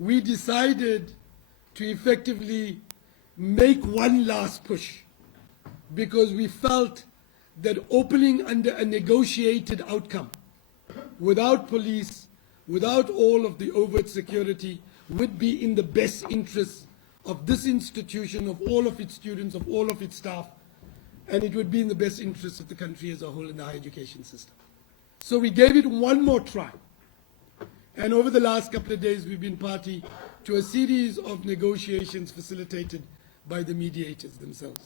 we decided to effectively make one last push, because we felt that opening under a negotiated outcome, without police, without all of the overt security, would be in the best interest of this institution, of all of its students, of all of its staff, and it would be in the best interest of the country as a whole in the higher education system. So we gave it one more try. And over the last couple of days, we've been party to a series of negotiations facilitated by the mediators themselves.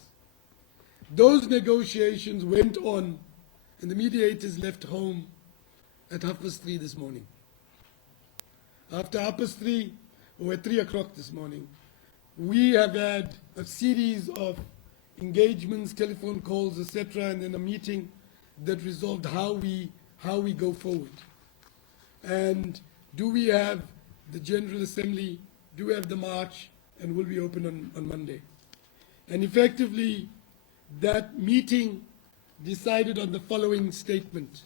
Those negotiations went on, and the mediators left home at 3:30 this morning. After 3:30, or at 3 o'clock this morning, we have had a series of engagements, telephone calls, etc., and then a meeting that resolved how we go forward. And do we have the General Assembly? Do we have the march? And will we open on Monday? And effectively, that meeting decided on the following statement,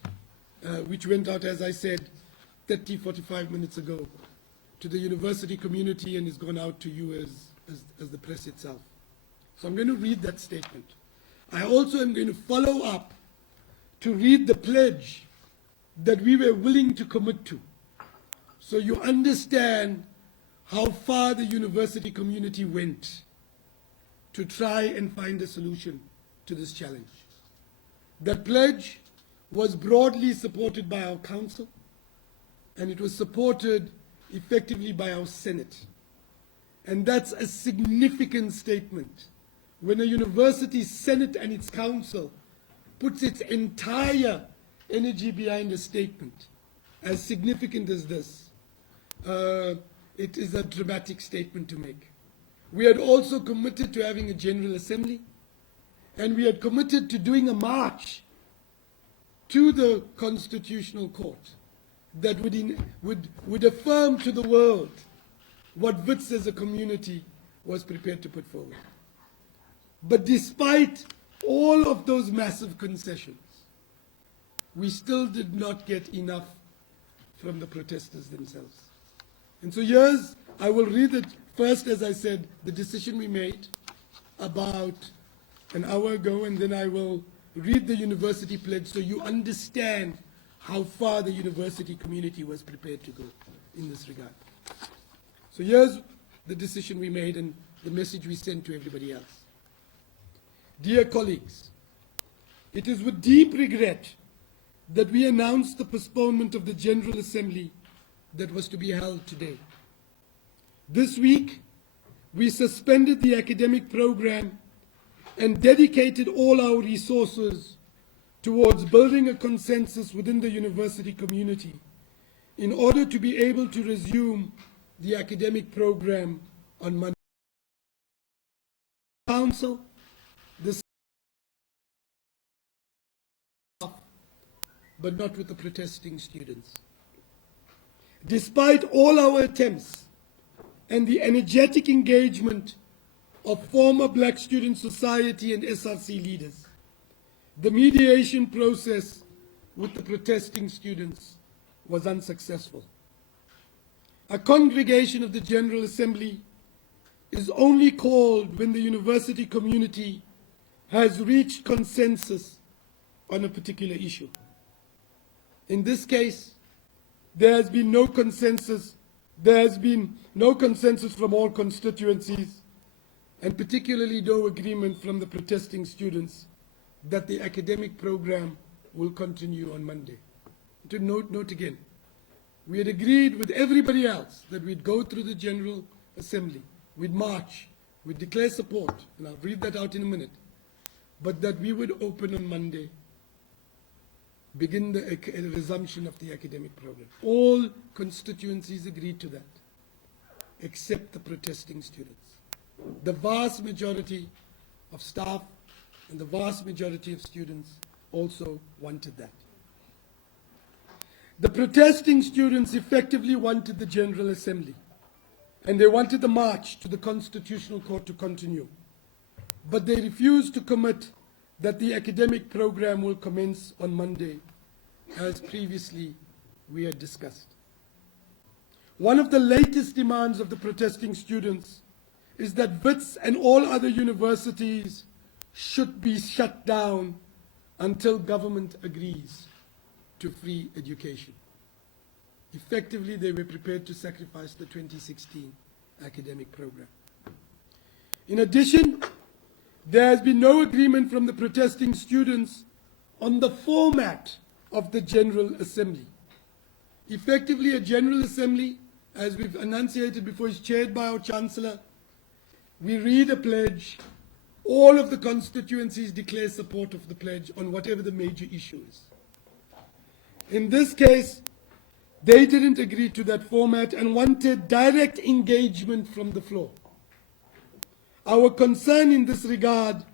which went out, as I said, 45 minutes ago to the university community and is gone out to you as the press itself. So I'm going to read that statement. I also am going to follow up to read the pledge that we were willing to commit to, so you understand how far the university community went to try and find a solution to this challenge. That pledge was broadly supported by our council, and it was supported effectively by our Senate. And that's a significant statement. When a university Senate and its council puts its entire energy behind a statement as significant as this, it is a dramatic statement to make. We had also committed to having a General Assembly, and we had committed to doing a march to the Constitutional Court that would affirm to the world what Wits as a community was prepared to put forward. But despite all of those massive concessions, we still did not get enough from the protesters themselves. And so here's, I will read it first, as I said, the decision we made about an hour ago, and then I will read the university pledge so you understand how far the university community was prepared to go in this regard. So here's the decision we made and the message we sent to everybody else. Dear colleagues, it is with deep regret that we announce the postponement of the General Assembly that was to be held today. This week, we suspended the academic program and dedicated all our resources towards building a consensus within the university community in order to be able to resume the academic program on Monday. Council, the but not with the protesting students. Despite all our attempts and the energetic engagement of former Black Student Society and SRC leaders, the mediation process with the protesting students was unsuccessful. A congregation of the General Assembly is only called when the university community has reached consensus on a particular issue. In this case, there has been no consensus. There has been no consensus from all constituencies, and particularly no agreement from the protesting students that the academic program will continue on Monday. To note again, we had agreed with everybody else that we'd go through the General Assembly, we'd march, we'd declare support, and I'll read that out in a minute, but that we would open on Monday, begin the resumption of the academic program. All constituencies agreed to that, except the protesting students. The vast majority of staff and the vast majority of students also wanted that. The protesting students effectively wanted the General Assembly, and they wanted the march to the Constitutional Court to continue. But they refused to commit that the academic program will commence on Monday, as previously we had discussed. One of the latest demands of the protesting students is that Wits and all other universities should be shut down until government agrees to free education. Effectively, they were prepared to sacrifice the 2016 academic program. In addition, there has been no agreement from the protesting students on the format of the General Assembly. Effectively, a General Assembly, as we've enunciated before, is chaired by our Chancellor. We read a pledge. All of the constituencies declare support of the pledge on whatever the major issue is. In this case, they didn't agree to that format and wanted direct engagement from the floor. Our concern in this regard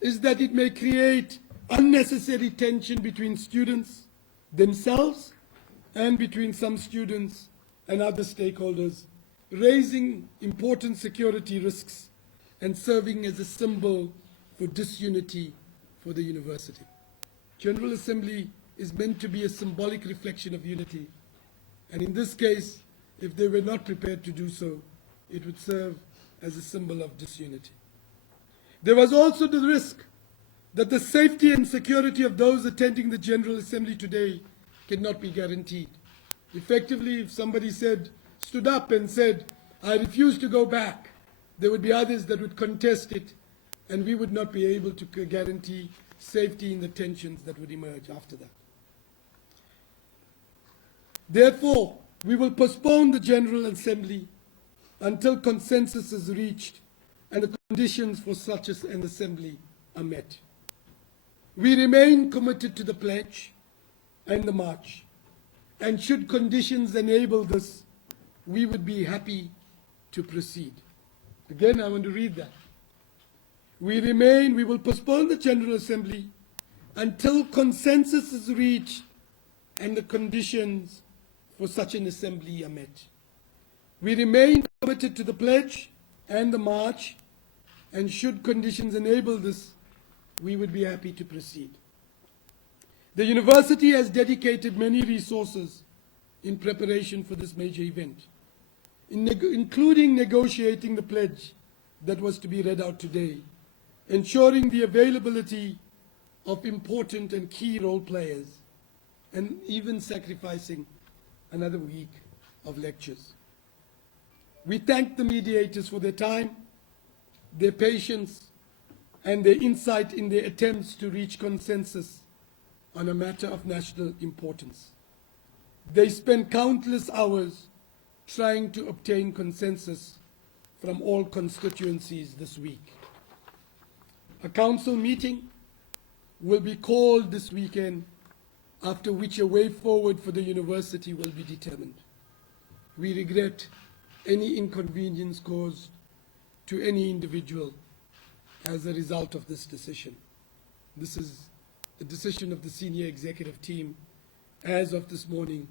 is that it may create unnecessary tension between students themselves and between some students and other stakeholders, raising important security risks and serving as a symbol for disunity for the university. General Assembly is meant to be a symbolic reflection of unity, and in this case, if they were not prepared to do so, it would serve as a symbol of disunity. There was also the risk that the safety and security of those attending the General Assembly today cannot be guaranteed. Effectively, if somebody stood up and said, I refuse to go back, there would be others that would contest it, and we would not be able to guarantee safety in the tensions that would emerge after that. Therefore, we will postpone the General Assembly until consensus is reached and the conditions for such an assembly are met. We remain committed to the pledge and the march, and should conditions enable this, we would be happy to proceed. Again, I want to read that. We will postpone the General Assembly until consensus is reached and the conditions for such an assembly are met. We remain committed to the pledge and the march, and should conditions enable this, we would be happy to proceed. The university has dedicated many resources in preparation for this major event, including negotiating the pledge that was to be read out today, ensuring the availability of important and key role players, and even sacrificing another week of lectures. We thank the mediators for their time, their patience, and their insight in their attempts to reach consensus on a matter of national importance. They spent countless hours trying to obtain consensus from all constituencies this week. A council meeting will be called this weekend, after which a way forward for the university will be determined. We regret any inconvenience caused to any individual as a result of this decision. This is a decision of the senior executive team as of this morning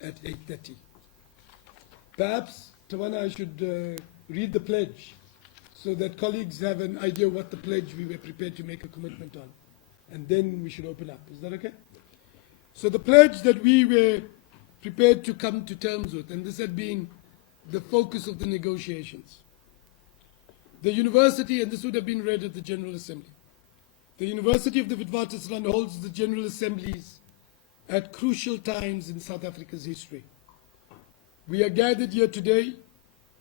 at 8:30. Perhaps, Tawana, I should read the pledge so that colleagues have an idea what the pledge we were prepared to make a commitment on, and then we should open up. Is that okay? So the pledge that we were prepared to come to terms with, and this had been the focus of the negotiations. The university, and this would have been read at the General Assembly, the University of the Witwatersrand holds the General Assemblies at crucial times in South Africa's history. We are gathered here today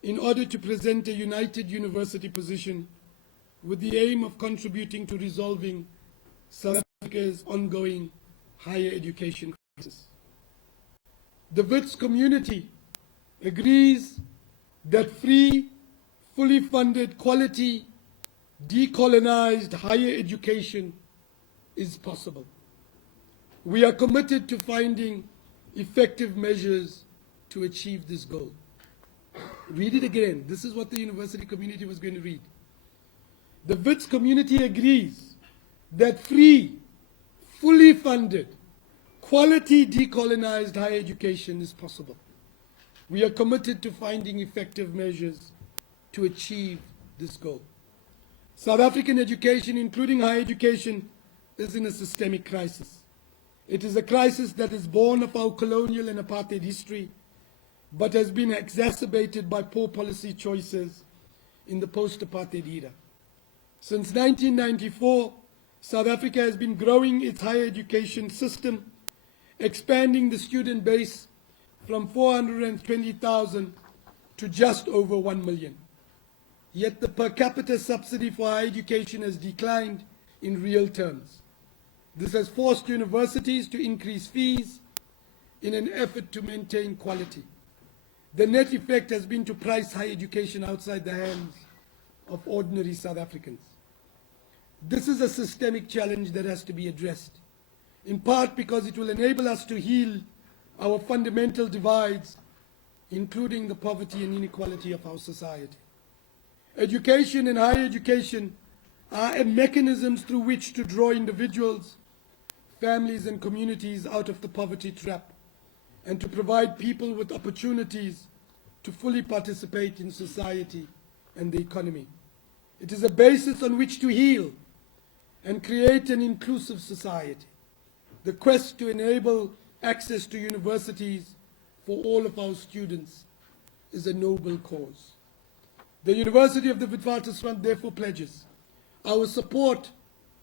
in order to present a united university position with the aim of contributing to resolving South Africa's ongoing higher education crisis. The Wits community agrees that free, fully funded, quality, decolonized higher education is possible. We are committed to finding effective measures to achieve this goal. Read it again. This is what the university community was going to read. The Wits community agrees that free, fully funded, quality decolonized higher education is possible. We are committed to finding effective measures to achieve this goal. South African education, including higher education, is in a systemic crisis. It is a crisis that is born of our colonial and apartheid history, but has been exacerbated by poor policy choices in the post-apartheid era. Since 1994, South Africa has been growing its higher education system, expanding the student base from 420,000 to just over 1 million. Yet the per capita subsidy for higher education has declined in real terms. This has forced universities to increase fees in an effort to maintain quality. The net effect has been to price higher education outside the hands of ordinary South Africans. This is a systemic challenge that has to be addressed, in part because it will enable us to heal our fundamental divides, including the poverty and inequality of our society. Education and higher education are mechanisms through which to draw individuals, families and communities out of the poverty trap, and to provide people with opportunities to fully participate in society and the economy. It is a basis on which to heal and create an inclusive society. The quest to enable access to universities for all of our students is a noble cause. The University of the Witwatersrand therefore pledges our support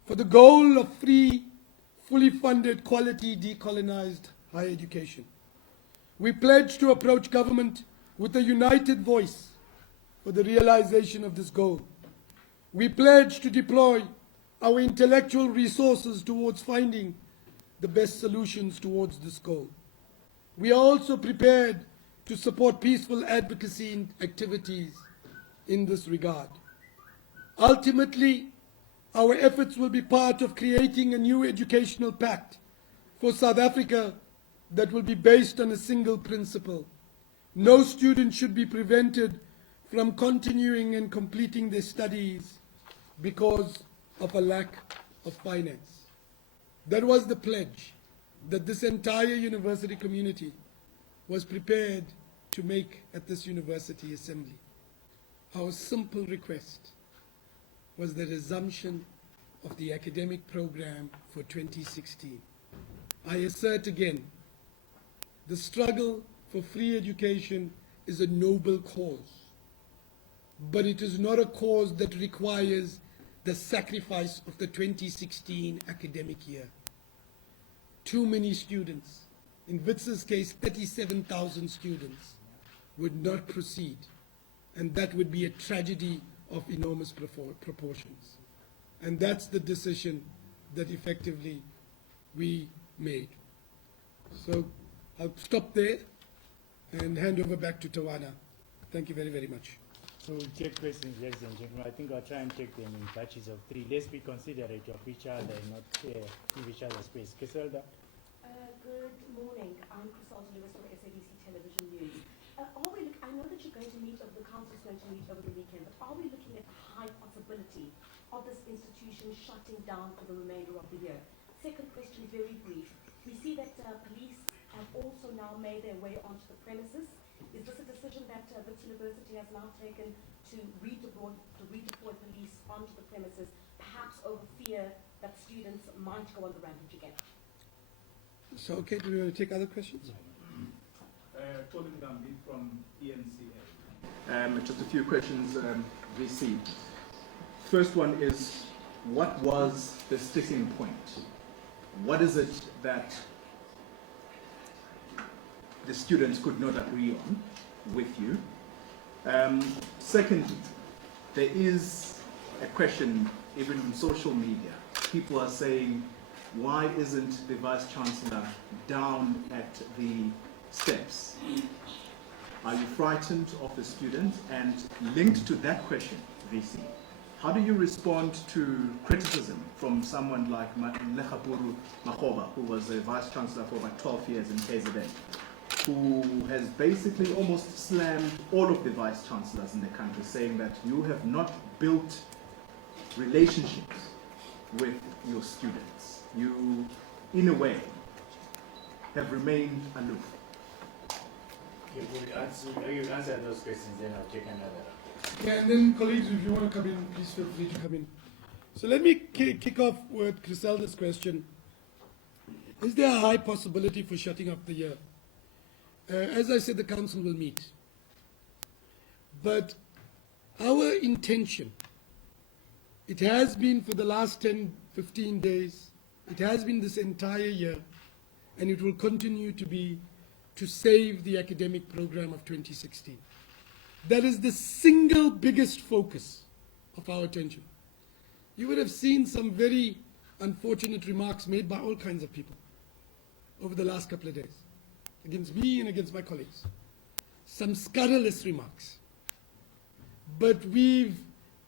for the goal of free, fully funded, quality, decolonized higher education. We pledge to approach government with a united voice for the realization of this goal. We pledge to deploy our intellectual resources towards finding the best solutions towards this goal. We are also prepared to support peaceful advocacy activities in this regard. Ultimately, our efforts will be part of creating a new educational pact for South Africa that will be based on a single principle. No student should be prevented from continuing and completing their studies because of a lack of finance. That was the pledge that this entire university community was prepared to make at this university assembly. Our simple request was the resumption of the academic program for 2016. I assert again, the struggle for free education is a noble cause, but it is not a cause that requires the sacrifice of the 2016 academic year. Too many students, in Wits's case 37,000 students, would not proceed, and that would be a tragedy of enormous proportions. And that's the decision that effectively we made. So I'll stop there and hand over back to Tawana. Thank you very, very much. So we'll take questions, ladies and gentlemen. I think I'll try and take them in batches of 3. Let's be considerate of each other and not give each other space. Griselda? Good morning. I'm Griselda Lewis from SABC Television News. I know that you're going to meet, the council's going to meet over the weekend, but are we looking at the high possibility of this institution shutting down for the remainder of the year? Second question, very brief. We see that police have also now made their way onto the premises. Is this a decision that Wits University has now taken to redeploy police onto the premises, perhaps over fear that students might go on the rampage again? So, okay, do we want to take other questions? Colin Gambi from eNCA. Just a few questions, VC. First one is, what was the sticking point? What is it that the students could not agree on with you? Secondly, there is a question, even on social media. People are saying, why isn't the Vice-Chancellor down at the steps? Are you frightened of the students? And linked to that question, VC, how do you respond to criticism from someone like Lekhaburu Makgoba, who was a Vice-Chancellor for about 12 years in KZN, who has basically almost slammed all of the Vice-Chancellors in the country, saying that you have not built relationships with your students. You, in a way, have remained aloof. You answer those questions, then I'll take another. Yeah, and then colleagues, if you want to come in, please feel free to come in. So let me kick off with Griselda's question. Is there a high possibility for shutting up the year? as I said, the council will meet. But our intention, it has been for the last 10, 15 days, it has been this entire year, and it will continue to be, to save the academic program of 2016. That is the single biggest focus of our attention. You would have seen some very unfortunate remarks made by all kinds of people over the last couple of days, against me and against my colleagues. Some scurrilous remarks. But we've,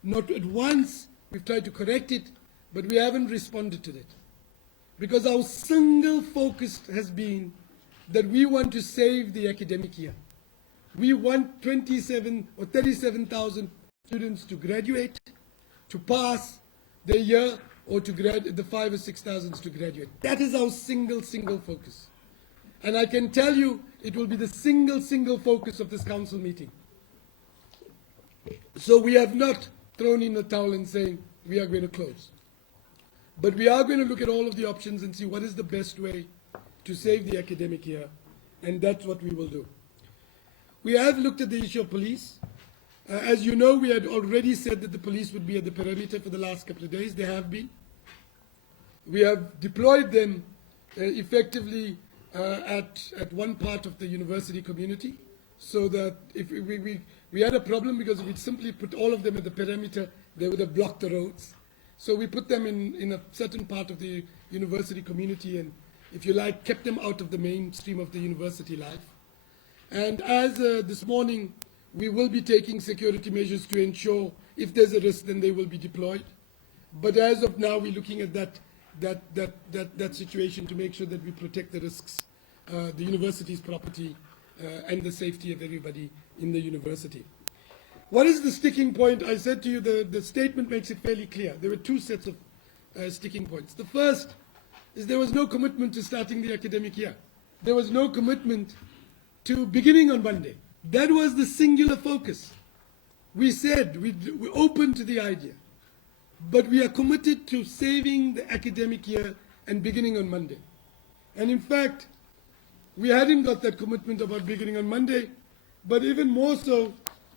not at once, we've tried to correct it, but we haven't responded to that. Because our single focus has been that we want to save the academic year. We want 27 or 37,000 students to graduate, to pass the year, or to the 5,000 or 6,000 to graduate. That is our single focus. And I can tell you, it will be the single focus of this council meeting. So we have not thrown in the towel and saying we are going to close. But we are going to look at all of the options and see what is the best way to save the academic year, and that's what we will do. We have looked at the issue of police. As you know, we had already said that the police would be at the perimeter for the last couple of days. They have been. We have deployed them effectively at one part of the university community, so that if we had a problem, because if we'd simply put all of them at the perimeter, they would have blocked the roads. So we put them in a certain part of the university community and, if you like, kept them out of the mainstream of the university life. And as this morning, we will be taking security measures to ensure if there's a risk, then they will be deployed. But as of now, we're looking at that situation to make sure that we protect the risks, the university's property, and the safety of everybody in the university. What is the sticking point? I said to you, the statement makes it fairly clear. There were two sets of sticking points. The first is there was no commitment to starting the academic year. There was no commitment to beginning on Monday. That was the singular focus. We said we're open to the idea, but we are committed to saving the academic year and beginning on Monday. And in fact, we hadn't got that commitment about beginning on Monday, but even more so,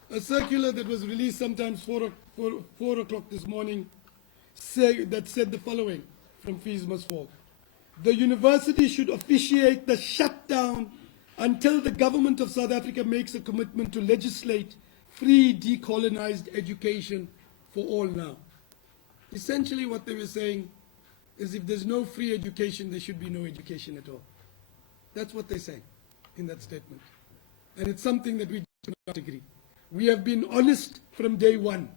a circular that was released sometimes 4 o'clock this morning that said the following from Fees Must Fall. The university should officiate the shutdown until the government of South Africa makes a commitment to legislate free decolonized education for all now. Essentially what they were saying is if there's no free education, there should be no education at all. That's what they're saying in that statement. And it's something that we do not agree. We have been honest from day one.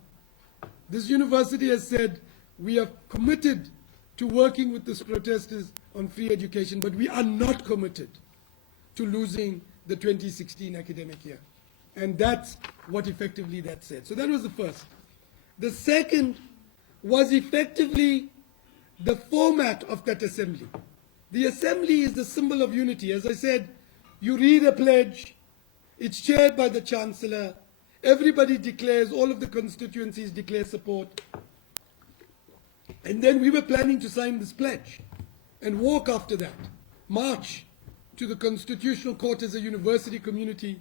This university has said we are committed to working with these protesters on free education, but we are not committed to losing the 2016 academic year. And that's what effectively that said. So that was the first. The second was effectively the format of that assembly. The assembly is the symbol of unity. As I said, you read a pledge, it's chaired by the Chancellor, everybody declares, all of the constituencies declare support. And then we were planning to sign this pledge and walk after that, march to the Constitutional Court as a university community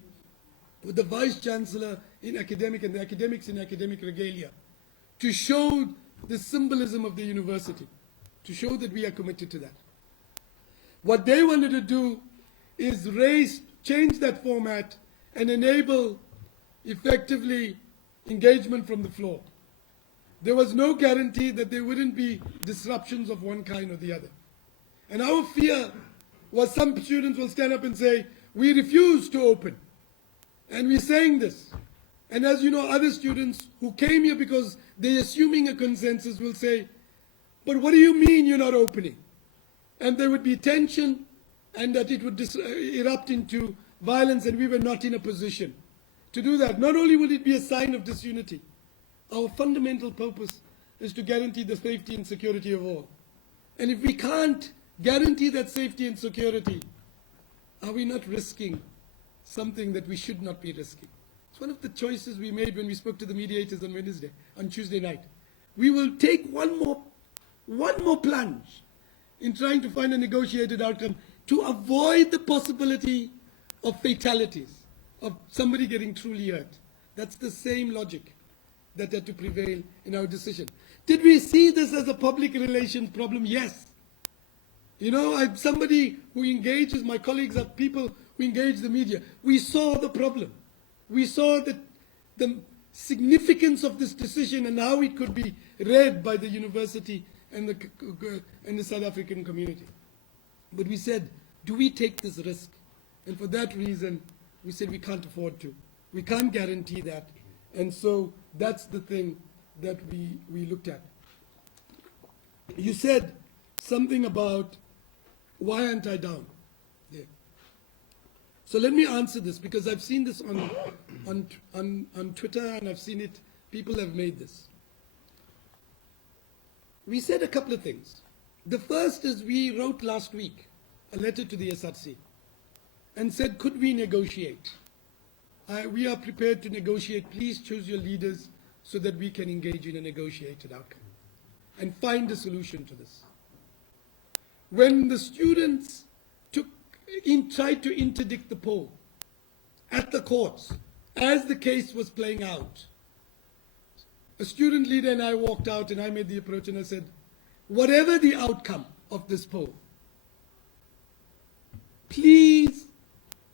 with the Vice Chancellor in academic and the academics in academic regalia to show the symbolism of the university, to show that we are committed to that. What they wanted to do is change that format and enable effectively engagement from the floor. There was no guarantee that there wouldn't be disruptions of one kind or the other. And our fear was some students will stand up and say, we refuse to open. And we're saying this. And as you know, other students who came here because they're assuming a consensus will say, but what do you mean you're not opening? And there would be tension and that it would erupt into violence, and we were not in a position to do that. Not only will it be a sign of disunity, our fundamental purpose is to guarantee the safety and security of all. And if we can't guarantee that safety and security, are we not risking something that we should not be risking? It's one of the choices we made when we spoke to the mediators on Tuesday night. We will take one more plunge in trying to find a negotiated outcome to avoid the possibility of fatalities, of somebody getting truly hurt. That's the same logic that had to prevail in our decision. Did we see this as a public relations problem? Yes. You know, I'm somebody who engages, my colleagues are people who engage the media. We saw the problem. We saw the significance of this decision and how it could be read by the university and the South African community. But we said, do we take this risk? And for that reason, we said we can't afford to. We can't guarantee that. And so that's the thing that we looked at. You said something about, why aren't I down? Yeah. So let me answer this, because I've seen this on Twitter, and I've seen it, people have made this. We said a couple of things. The first is we wrote last week a letter to the SRC and said, could we negotiate? We are prepared to negotiate. Please choose your leaders so that we can engage in a negotiated outcome and find a solution to this. When the students tried to interdict the poll at the courts, as the case was playing out, a student leader and I walked out and I made the approach and I said, whatever the outcome of this poll, please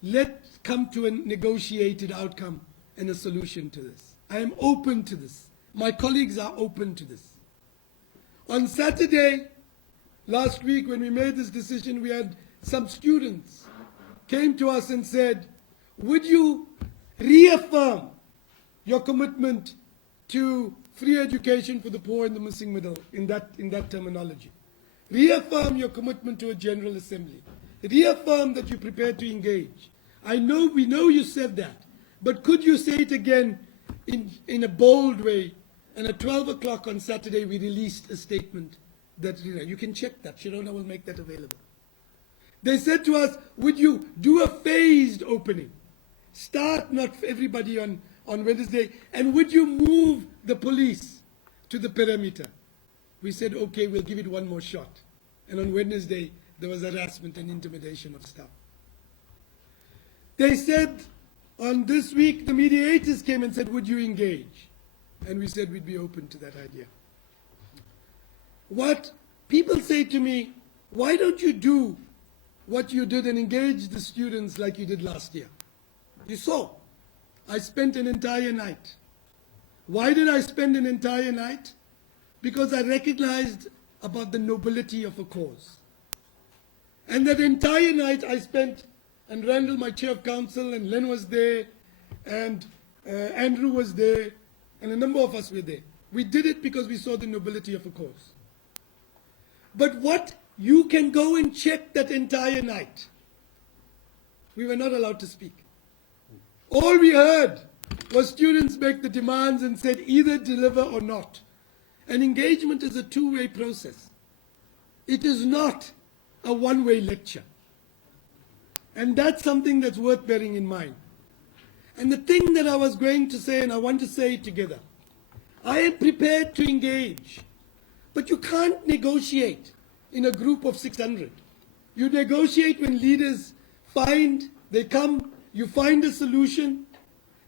let's come to a negotiated outcome and a solution to this. I am open to this. My colleagues are open to this. On Saturday, last week, when we made this decision, we had some students came to us and said, would you reaffirm your commitment to free education for the poor and the missing middle in that terminology? Reaffirm your commitment to a General Assembly. Reaffirm that you're prepared to engage. We know you said that, but could you say it again in a bold way? And at 12 o'clock on Saturday, we released a statement that, you can check that. Sharona will make that available. They said to us, would you do a phased opening? Start not everybody on Wednesday, and would you move the police to the perimeter? We said, okay, we'll give it one more shot. And on Wednesday, there was harassment and intimidation of staff. They said, on this week, the mediators came and said, would you engage? And we said we'd be open to that idea. What people say to me, why don't you do what you did and engage the students like you did last year? You saw, I spent an entire night. Why did I spend an entire night? Because I recognized about the nobility of a cause. And that entire night I spent, and Randall, my chair of council, and Len was there, and Andrew was there, and a number of us were there. We did it because we saw the nobility of a cause. But what you can go and check that entire night, we were not allowed to speak. All we heard was students make the demands and said either deliver or not. And engagement is a two-way process. It is not a one-way lecture. And that's something that's worth bearing in mind. And the thing that I was going to say, and I want to say it together, I am prepared to engage, but you can't negotiate in a group of 600. You negotiate when leaders they come, you find a solution,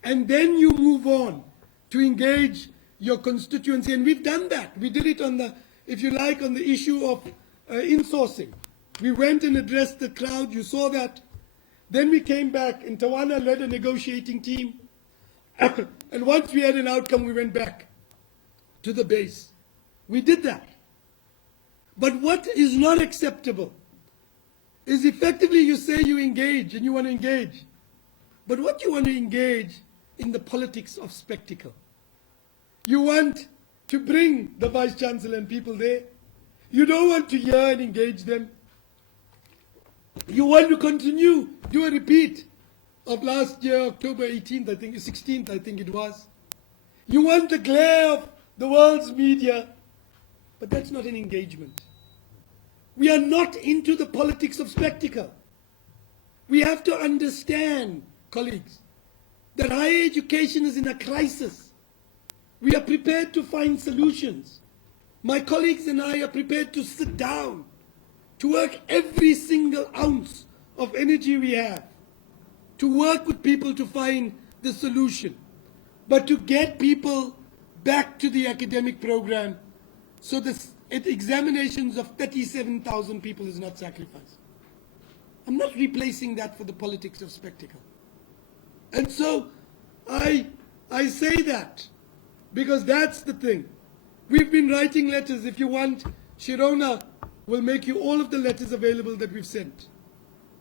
and then you move on to engage your constituency. And we've done that. We did it on the, if you like, on the issue of insourcing. We went and addressed the crowd. You saw that. Then we came back, and Tawana led a negotiating team. And once we had an outcome, we went back to the base. We did that. But what is not acceptable is effectively you say you engage and you want to engage. But what you want to engage in the politics of spectacle. You want to bring the Vice Chancellor and people there. You don't want to hear and engage them. You want to continue, do a repeat of last year, October 18th, I think, 16th, I think it was. You want the glare of the world's media, but that's not an engagement. We are not into the politics of spectacle. We have to understand, colleagues, that higher education is in a crisis. We are prepared to find solutions. My colleagues and I are prepared to sit down, to work every single ounce of energy we have to work with people to find the solution, but to get people back to the academic program so the examinations of 37,000 people is not sacrificed. I'm not replacing that for the politics of spectacle. And so I say that because that's the thing. We've been writing letters. If you want, Shirona will make you all of the letters available that we've sent.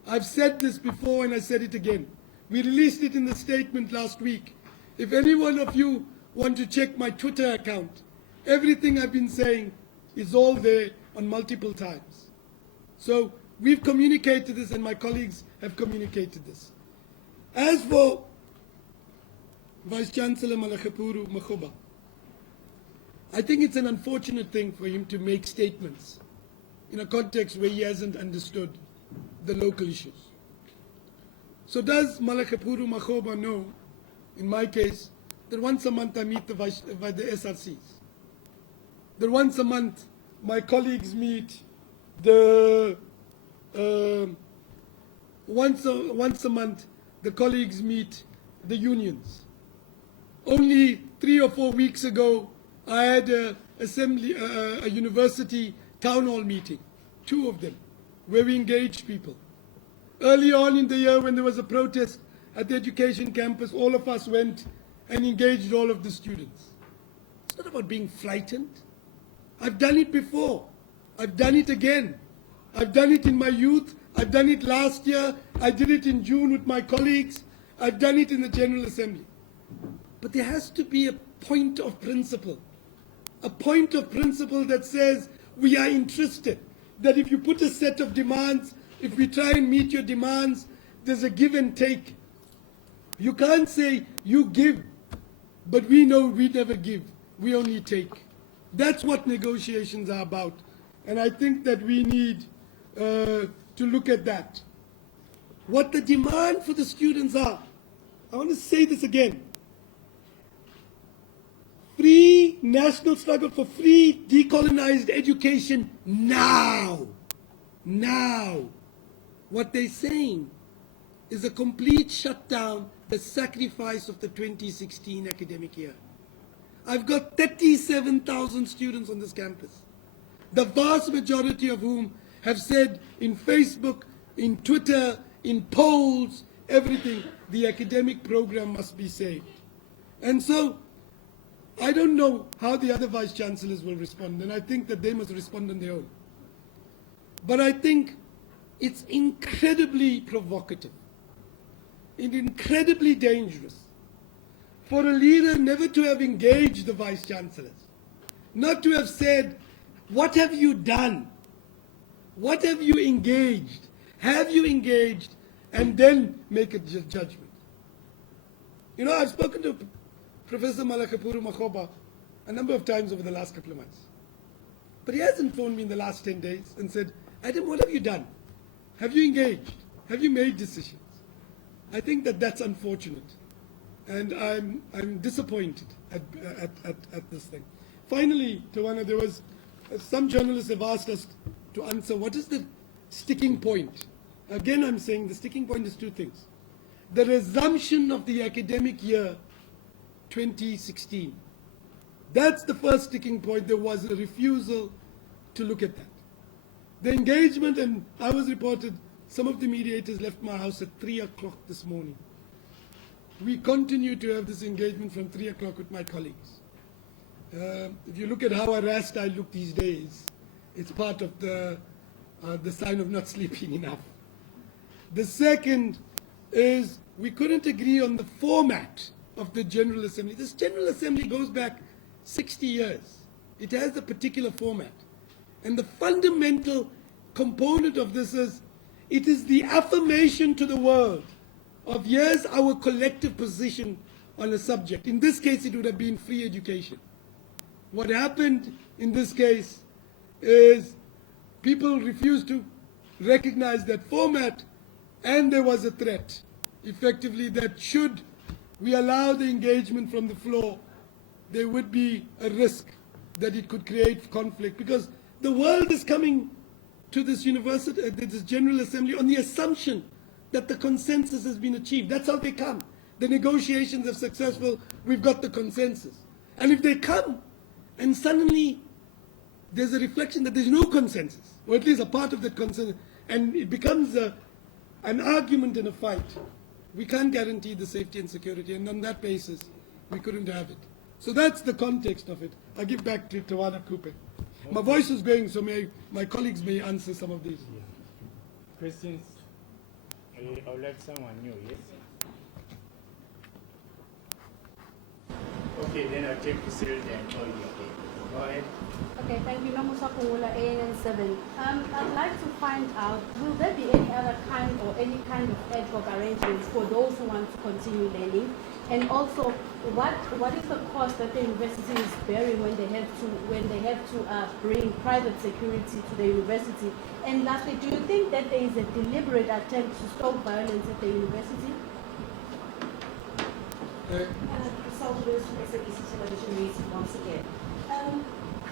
I've said this before and I said it again. We released it in the statement last week. If any one of you want to check my Twitter account, everything I've been saying is all there on multiple times. So we've communicated this and my colleagues have communicated this. As for Vice Chancellor Malakapuru Makhoba, I think it's an unfortunate thing for him to make statements in a context where he hasn't understood the local issues. So does Malakapuru Makhoba know, in my case, that once a month I meet the SRCs? That once a month my colleagues meet the, once a month the colleagues meet the unions. Only 3 or 4 weeks ago, I had a university town hall meeting, 2 of them, where we engaged people. Early on in the year when there was a protest at the education campus, all of us went and engaged all of the students. It's not about being frightened. I've done it before. I've done it again. I've done it in my youth. I've done it last year. I did it in June with my colleagues. I've done it in the General Assembly. But there has to be a point of principle. A point of principle that says we are interested. That if you put a set of demands, if we try and meet your demands, there's a give and take. You can't say you give, but we know we never give. We only take. That's what negotiations are about. And I think that we need to look at that. What the demand for the students are. I want to say this again. Free national struggle for free decolonized education now. Now. What they're saying is a complete shutdown, the sacrifice of the 2016 academic year. I've got 37,000 students on this campus, the vast majority of whom have said in Facebook, in Twitter, in polls, everything, the academic program must be saved. And so, I don't know how the other vice chancellors will respond, and I think that they must respond on their own. But I think it's incredibly provocative and incredibly dangerous for a leader never to have engaged the vice chancellors, not to have said, what have you done? What have you engaged? Have you engaged? And then make a judgment. You know, I've spoken to Professor Malakapuru Makhoba a number of times over the last couple of months. But he hasn't phoned me in the last 10 days and said, Adam, what have you done? Have you engaged? Have you made decisions? I think that that's unfortunate. And I'm disappointed at this thing. Finally, Tawana, there was, some journalists have asked us to answer, what is the sticking point? Again, I'm saying the sticking point is 2 things. The resumption of the academic year 2016. That's the first sticking point. There was a refusal to look at that. The engagement, and I was reported, some of the mediators left my house at 3 o'clock this morning. We continue to have this engagement from 3 o'clock with my colleagues. If you look at how harassed I look these days, it's part of the sign of not sleeping enough. The second is we couldn't agree on the format of the General Assembly. This General Assembly goes back 60 years. It has a particular format. And the fundamental component of this is, it is the affirmation to the world of here's our collective position on a subject. In this case, it would have been free education. What happened in this case is people refused to recognize that format, and there was a threat, effectively, that should we allow the engagement from the floor, there would be a risk that it could create conflict, because the world is coming to this university, this General Assembly, on the assumption that the consensus has been achieved. That's how they come. The negotiations are successful, we've got the consensus. And if they come and suddenly there's a reflection that there's no consensus, or at least a part of that consensus, and it becomes an argument and a fight, we can't guarantee the safety and security, and on that basis, we couldn't have it. So that's the context of it. I'll give back to Tawana Cooper. My voice is going, so my colleagues may answer some of these. Yeah. Questions? I would like someone new, yes? Okay, then I'll take the Cyril and Oli again. Go ahead. Okay, thank you. Namusa Kungula, ANN7. I'd like to find out, will there be any other kind or any kind of ad hoc arrangements for those who want to continue learning? And also, what is the cost that the university is bearing when they have to bring private security to the university? And lastly, do you think that there is a deliberate attempt to stop violence at the university? Consultant Lewis from SABC Television News once again.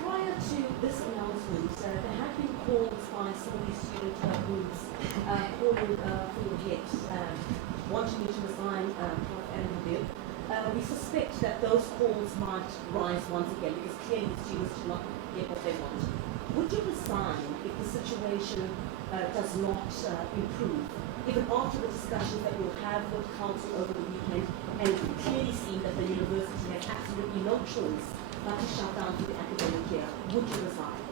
Prior to this announcement, there have been calls by some of these student groups calling for your jet, wanting you to resign Prof. Andrew. We suspect that those calls might rise once again because clearly students do not get what they want. Would you resign if the situation does not improve, even after the discussions that you'll have with council over the weekend, and you clearly see that the university has absolutely no choice but to shut down for the academic year? Would you resign?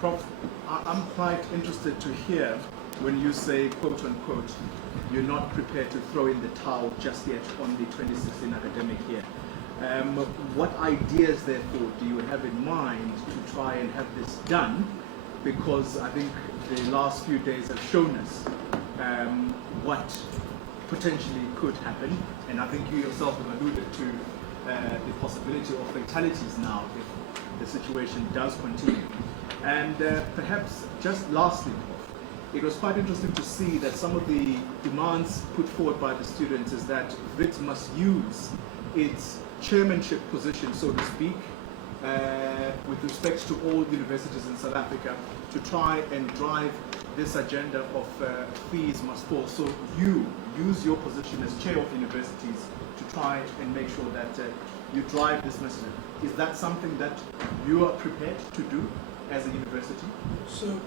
Prof, I'm quite interested to hear when you say, quote unquote, you're not prepared to throw in the towel just yet on the 2016 academic year. What ideas, therefore, do you have in mind to try and have this done? Because I think the last few days have shown us what potentially could happen, and I think you yourself have alluded to the possibility of fatalities now if the situation does continue. And perhaps just lastly, it was quite interesting to see that some of the demands put forward by the students is that Wits must use its chairmanship position, so to speak, with respect to all universities in South Africa, to try and drive this agenda of fees must fall. So you use your position as chair of universities to try and make sure that you drive this message. Is that something that you are prepared to do as a university? So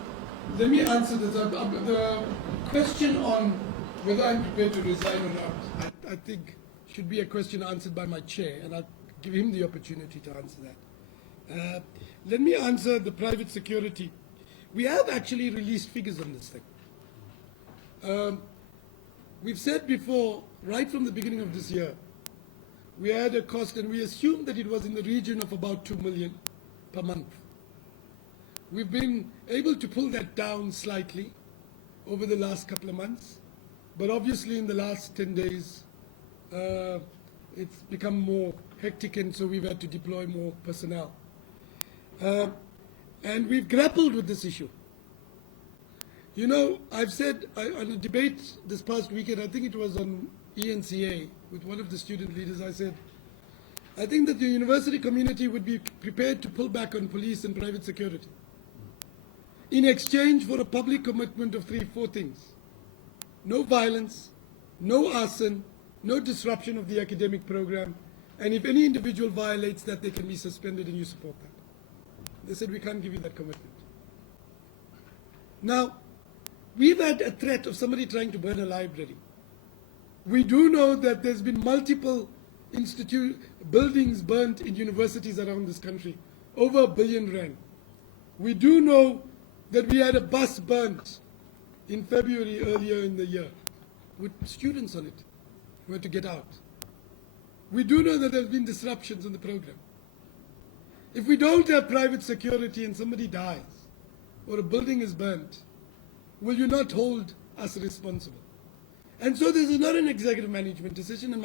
let me answer this. The question on whether I'm prepared to resign or not, I think should be a question answered by my chair, and I'll give him the opportunity to answer that. Let me answer the private security. We have actually released figures on this thing. We've said before, right from the beginning of this year, we had a cost, and we assumed that it was in the region of about 2 million per month. We've been able to pull that down slightly over the last couple of months, but obviously in the last 10 days, it's become more hectic, and so we've had to deploy more personnel. And we've grappled with this issue. You know, I've said on a debate this past weekend, I think it was on eNCA, with one of the student leaders, I said, I think that the university community would be prepared to pull back on police and private security in exchange for a public commitment of 4 things. No violence, no arson, no disruption of the academic program, and if any individual violates that, they can be suspended, and you support that. They said, we can't give you that commitment. Now, we've had a threat of somebody trying to burn a library. We do know that there's been multiple buildings burnt in universities around this country, over R1 billion. We do know that we had a bus burnt in February earlier in the year with students on it who had to get out. We do know that there's been disruptions in the program. If we don't have private security and somebody dies or a building is burnt, will you not hold us responsible? And so this is not an executive management decision, and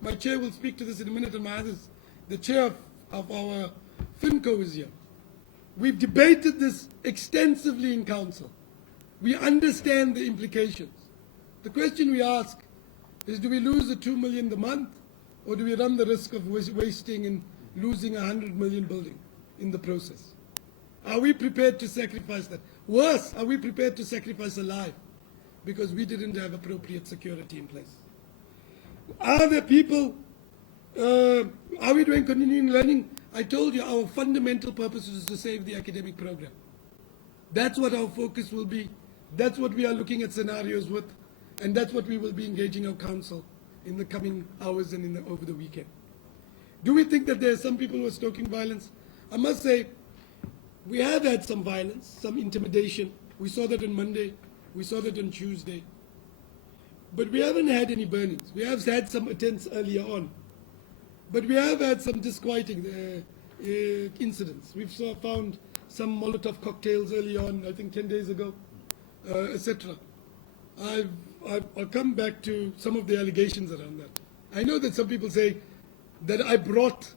my chair will speak to this in a minute, and my others, the chair of our FinCo is here. We've debated this extensively in council. We understand the implications. The question we ask is, do we lose the 2 million a month, or do we run the risk of wasting and losing 100 million building in the process? Are we prepared to sacrifice that? Worse, are we prepared to sacrifice a life because we didn't have appropriate security in place. Are there people, are we doing continuing learning? I told you our fundamental purpose is to save the academic program. That's what our focus will be. That's what we are looking at scenarios with, and that's what we will be engaging our council in the coming hours and over the weekend. Do we think that there are some people who are stoking violence? I must say, we have had some violence, some intimidation. We saw that on Monday. We saw that on Tuesday. But we haven't had any burnings. We have had some attempts earlier on. But we have had some disquieting incidents. We've found some Molotov cocktails early on, I think 10 days ago, etc. I'll come back to some of the allegations around that. I know that some people say that I brought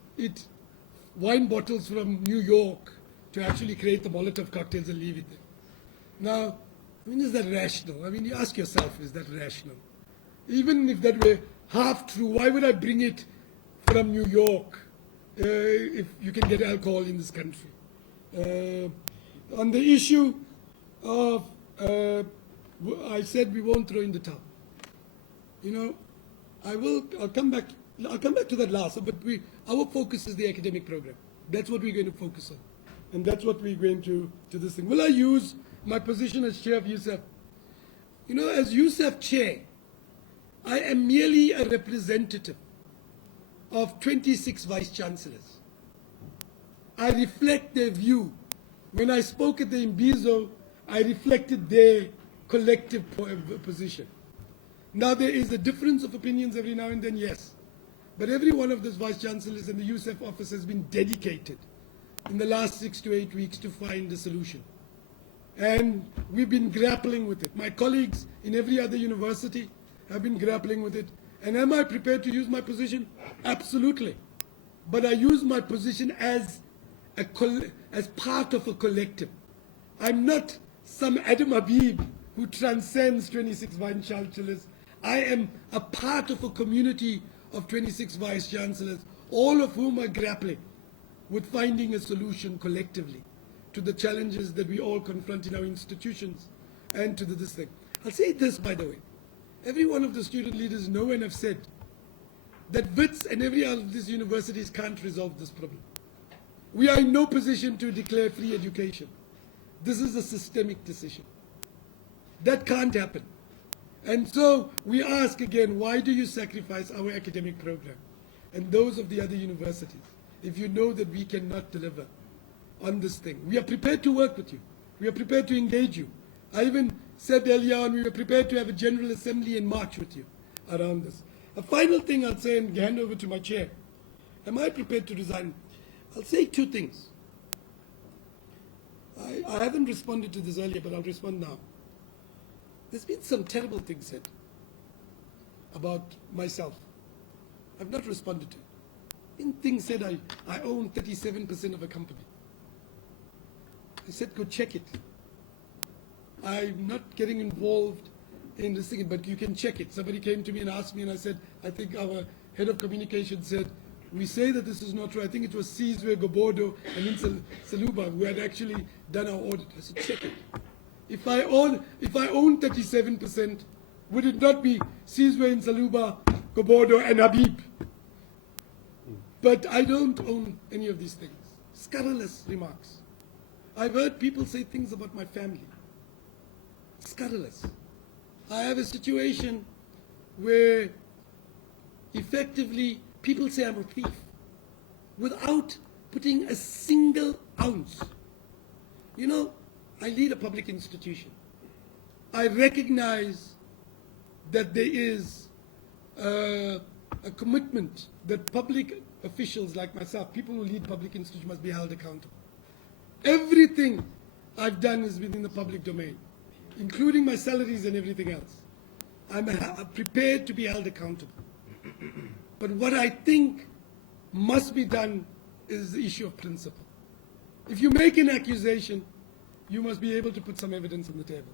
wine bottles from New York to actually create the Molotov cocktails and leave it there. Now, I mean, is that rational? I mean, you ask yourself, is that rational? Even if that were half true, why would I bring it from New York if you can get alcohol in this country? On the issue of, I said we won't throw in the towel. You know, I'll come back to that last, but our focus is the academic program. That's what we're going to focus on. And that's what we're going to this thing. Will I use my position as chair of USAF? You know, as USAF chair, I am merely a representative of 26 vice-chancellors. I reflect their view. When I spoke at the Imbizo, I reflected their collective position. Now, there is a difference of opinions every now and then, yes. But every one of those vice-chancellors in the USAF office has been dedicated in the last 6 to 8 weeks to find a solution. And we've been grappling with it. My colleagues in every other university have been grappling with it. And am I prepared to use my position? Absolutely. But I use my position as part of a collective. I'm not some Adam Habib who transcends 26 vice-chancellors. I am a part of a community of 26 vice-chancellors, all of whom are grappling with finding a solution collectively to the challenges that we all confront in our institutions and to this thing. I'll say this, by the way. Every one of the student leaders know and have said that Wits and every other of these universities can't resolve this problem. We are in no position to declare free education. This is a systemic decision. That can't happen. And so we ask again, why do you sacrifice our academic program and those of the other universities if you know that we cannot deliver on this thing? We are prepared to work with you. We are prepared to engage you. I even said earlier on, we were prepared to have a General Assembly and march with you around this. A final thing I'll say and hand over to my chair. Am I prepared to resign? I'll say two things. I haven't responded to this earlier, but I'll respond now. There's been some terrible things said about myself. I've not responded to it. In things said I own 37% of a company. I said, go check it. I'm not getting involved in this thing, but you can check it. Somebody came to me and asked me, and I said, I think our head of communication said, we say that this is not true. I think it was Sizwe, Gobodo, and in Saluba who had actually done our audit. I said, check it. If I own 37%, would it not be Sizwe, in Saluba, Gobodo, and Habib? But I don't own any of these things. Scurrilous remarks. I've heard people say things about my family. Scurrilous. I have a situation where effectively people say I'm a thief without putting a single ounce. You know, I lead a public institution. I recognize that there is a commitment that public officials like myself, people who lead public institutions, must be held accountable. Everything I've done is within the public domain, including my salaries and everything else. I'm prepared to be held accountable. But what I think must be done is the issue of principle. If you make an accusation, you must be able to put some evidence on the table.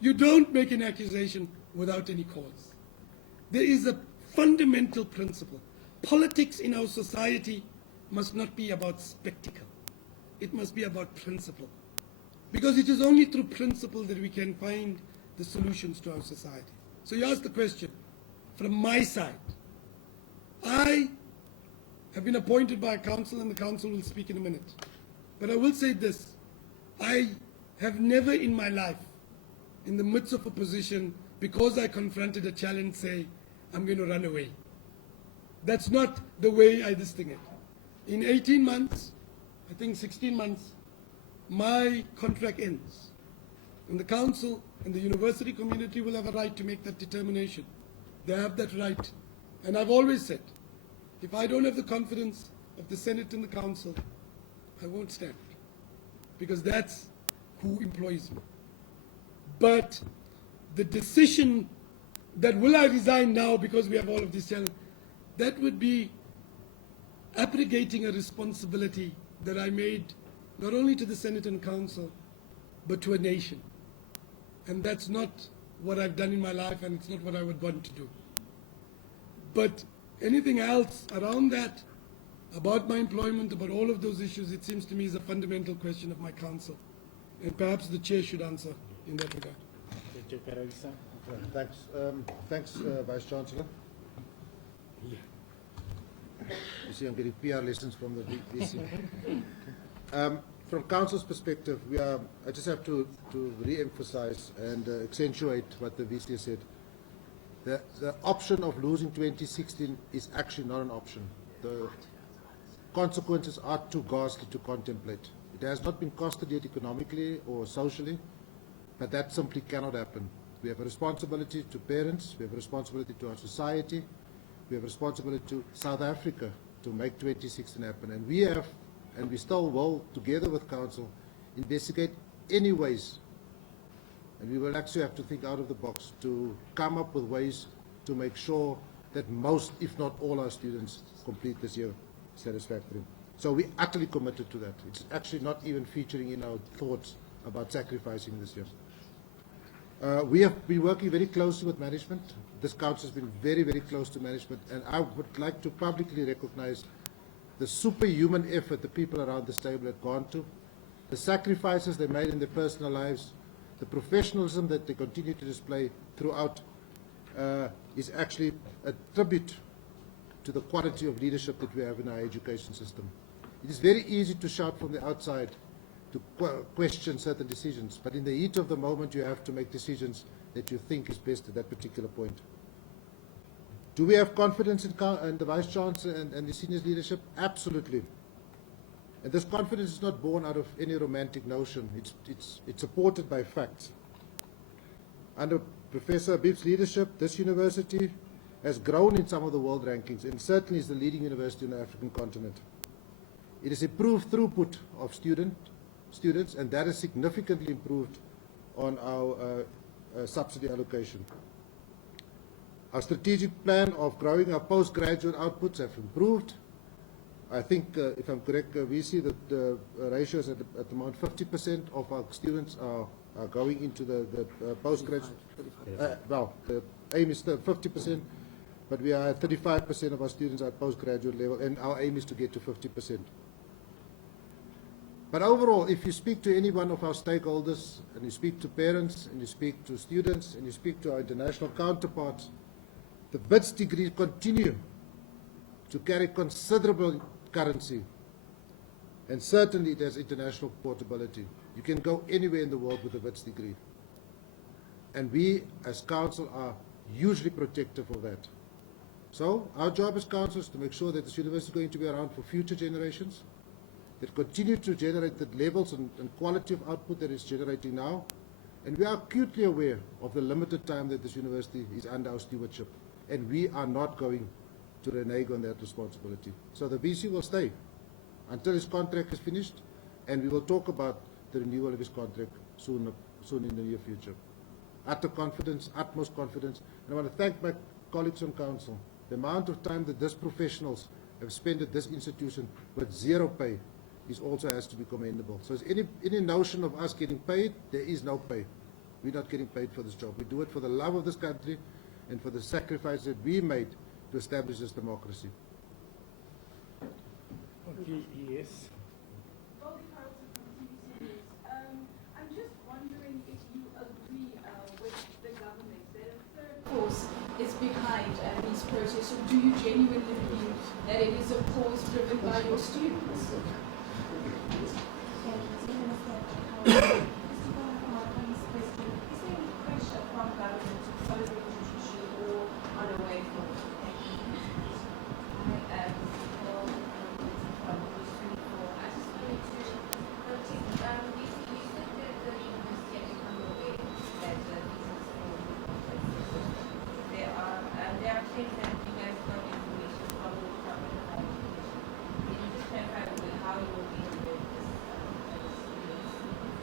You don't make an accusation without any cause. There is a fundamental principle. Politics in our society must not be about spectacle. It must be about principle. Because it is only through principle that we can find the solutions to our society. So you asked the question, from my side, I have been appointed by a council, and the council will speak in a minute. But I will say this, I have never in my life, in the midst of a position, because I confronted a challenge, say, I'm going to run away. That's not the way I distinguish it. In 18 months, I think 16 months, my contract ends. And the council and the university community will have a right to make that determination. They have that right. And I've always said, if I don't have the confidence of the Senate and the council, I won't stand. Because that's who employs me. But the decision that will I resign now because we have all of these challenges, that would be abrogating a responsibility that I made not only to the Senate and Council, but to a nation. And that's not what I've done in my life, and it's not what I would want to do. But anything else around that, about my employment, about all of those issues, it seems to me is a fundamental question of my council. And perhaps the chair should answer in that regard. Thanks, Vice Chancellor. You see, I'm getting PR lessons from the VC. From Council's perspective, I just have to re-emphasize and accentuate what the VC said. The option of losing 2016 is actually not an option. The consequences are too ghastly to contemplate. It has not been costed yet economically or socially, but that simply cannot happen. We have a responsibility to parents, we have a responsibility to our society, we have a responsibility to South Africa to make 2016 happen. And we still will, together with Council, investigate any ways, and we will actually have to think out of the box to come up with ways to make sure that most, if not all, our students complete this year satisfactorily. So we're utterly committed to that. It's actually not even featuring in our thoughts about sacrificing this year. We have been working very closely with management. This council has been very, very close to management, and I would like to publicly recognize the superhuman effort the people around this table have gone to, the sacrifices they made in their personal lives, the professionalism that they continue to display throughout is actually a tribute to the quality of leadership that we have in our education system. It is very easy to shout from the outside, to question certain decisions, but in the heat of the moment you have to make decisions that you think is best at that particular point. Do we have confidence in the Vice Chancellor and the seniors leadership? Absolutely. And this confidence is not born out of any romantic notion. It's supported by facts. Under Professor Abib's leadership, this university has grown in some of the world rankings and certainly is the leading university on the African continent. It has improved throughput of students, and that has significantly improved on our subsidy allocation. Our strategic plan of growing our postgraduate outputs have improved. I think, if I'm correct, VC, that the ratio is at the moment 50% of our students are going into the postgraduate. Well, the aim is 50%, but we are at 35% of our students at postgraduate level, and our aim is to get to 50%. But overall, if you speak to any one of our stakeholders, and you speak to parents, and you speak to students, and you speak to our international counterparts, the Wits degrees continue to carry considerable currency, and certainly it has international portability. You can go anywhere in the world with a Wits degree. And we, as Council, are hugely protective of that. So our job as Council is to make sure that this university is going to be around for future generations, that continue to generate the levels and quality of output that it's generating now. And we are acutely aware of the limited time that this university is under our stewardship. And we are not going to renege on that responsibility. So the VC will stay until his contract is finished, and we will talk about the renewal of his contract soon in the near future. Utter confidence, utmost confidence. And I want to thank my colleagues on Council. The amount of time that these professionals have spent at this institution with zero pay is also has to be commendable. So any notion of us getting paid, there is no pay. We're not getting paid for this job. We do it for the love of this country and for the sacrifice that we made to establish this democracy. Okay, yes. I'm just wondering if you agree with process, or do you genuinely believe that it is a cause driven by your students?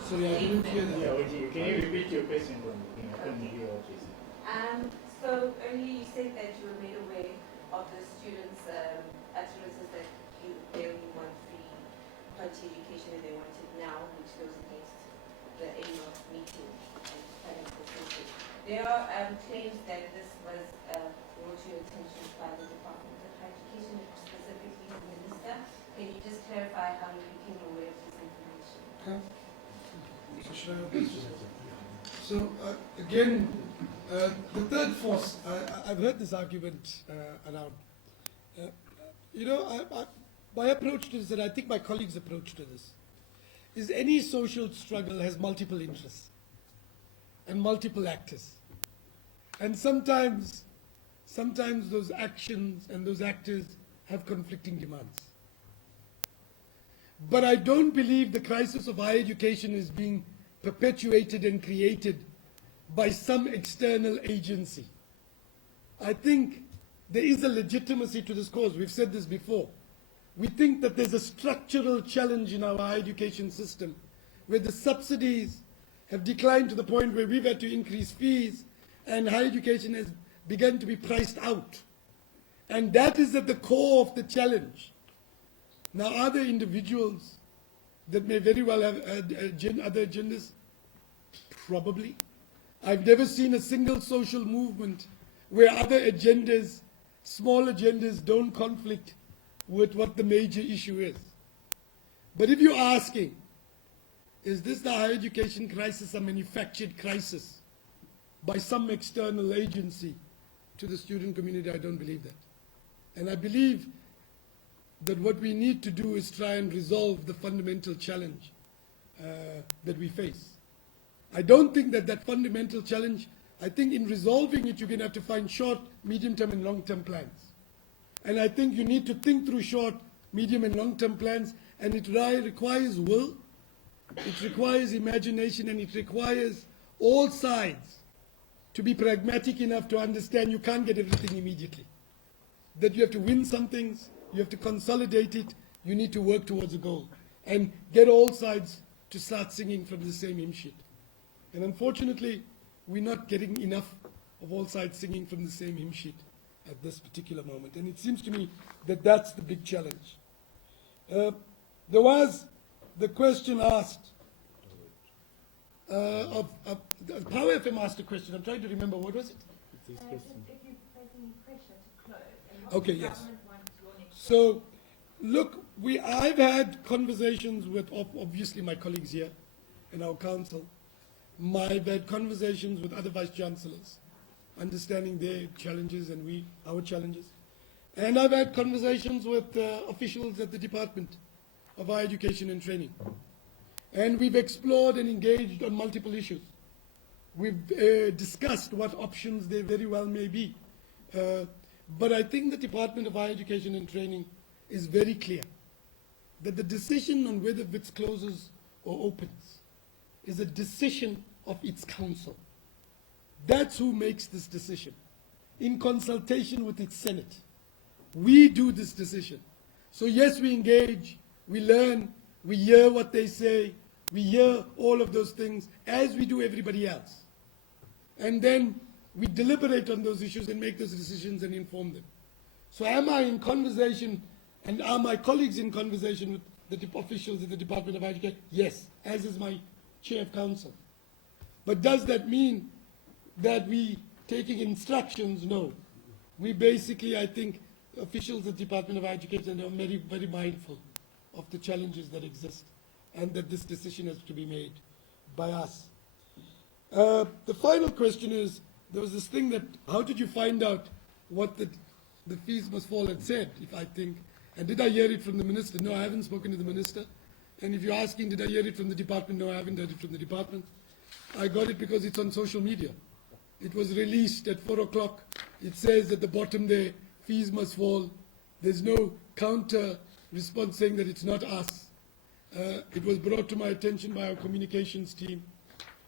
Sorry, I didn't hear that. Yeah, can you repeat your question for me? I couldn't hear what you said. So earlier you said that you were made aware of the students' utterances that they only want free quality education and they want it now, which goes against the aim of meeting and planning consensus. There are claims that this was brought to your attention by the Department of Higher Education, specifically the Minister. Can you just clarify how you became aware of this information? So should I have this? So again, the third force, I've heard this argument around. My approach to this, and I think my colleagues' approach to this, is any social struggle has multiple interests and multiple actors. And sometimes those actions and those actors have conflicting demands. But I don't believe the crisis of higher education is being perpetuated and created by some external agency. I think there is a legitimacy to this cause. We've said this before. We think that there's a structural challenge in our higher education system where the subsidies have declined to the point where we've had to increase fees and higher education has begun to be priced out. And that is at the core of the challenge. Now, are there individuals that may very well have other agendas? Probably. I've never seen a single social movement where other agendas, small agendas, don't conflict with what the major issue is. But if you're asking, is this the higher education crisis a manufactured crisis by some external agency to the student community? I don't believe that. And I believe that what we need to do is try and resolve the fundamental challenge that we face. I don't think that fundamental challenge, I think in resolving it, you're going to have to find short, medium-term, and long-term plans. And I think you need to think through short, medium, and long-term plans, and it requires will, it requires imagination, and it requires all sides to be pragmatic enough to understand you can't get everything immediately. That you have to win some things, you have to consolidate it, you need to work towards a goal, and get all sides to start singing from the same hymn sheet. And unfortunately, we're not getting enough of all sides singing from the same hymn sheet at this particular moment. And it seems to me that that's the big challenge. There was the question asked of Power FM asked a question. I'm trying to remember, what was it? It's this question. If you're facing pressure to close, and what Okay, the yes. government wants your next So, look, I've had conversations with obviously my colleagues here in our council. I've had conversations with other vice chancellors, understanding their challenges and our challenges. And I've had conversations with officials at the Department of Higher Education and Training. And we've explored and engaged on multiple issues. We've discussed what options there very well may be. But I think the Department of Higher Education and Training is very clear that the decision on whether Wits closes or opens is a decision of its council. That's who makes this decision, in consultation with its Senate. We do this decision. So yes, we engage, we learn, we hear what they say, we hear all of those things, as we do everybody else. And then we deliberate on those issues and make those decisions and inform them. So am I in conversation, and are my colleagues in conversation with the officials at the Department of Education? Yes, as is my chair of council. But does that mean that we taking instructions? No. We basically, I think, officials at the Department of Education are very, very mindful of the challenges that exist and that this decision has to be made by us. The final question is, there was this thing that, how did you find out what the the fees must fall had said, if I think, and did I hear it from the minister? No, I haven't spoken to the minister. And if you're asking, did I hear it from the department? No, I haven't heard it from the department. I got it because it's on social media. It was released at 4 o'clock. It says at the bottom there, fees must fall. There's no counter response saying that it's not us. It was brought to my attention by our communications team,